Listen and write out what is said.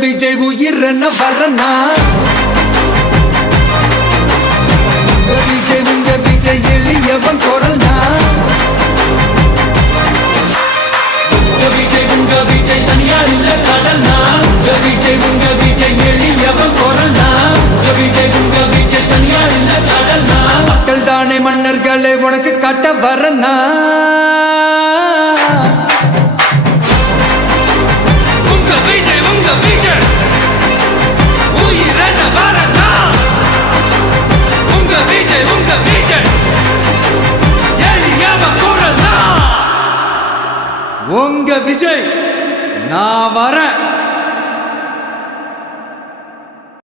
விஜய் உயிரன வரனா விஜய் எளியவன் குரல்னா விஜய் தனியார் இல்ல கடல்னா விஜய் எளியவன் குரல்னா விஜய் தனியார் இல்ல கடல்னா மக்கள் தானே மன்னர்களை உனக்கு காட்ட வரனா உங்க விஜய் நான் வரேன்.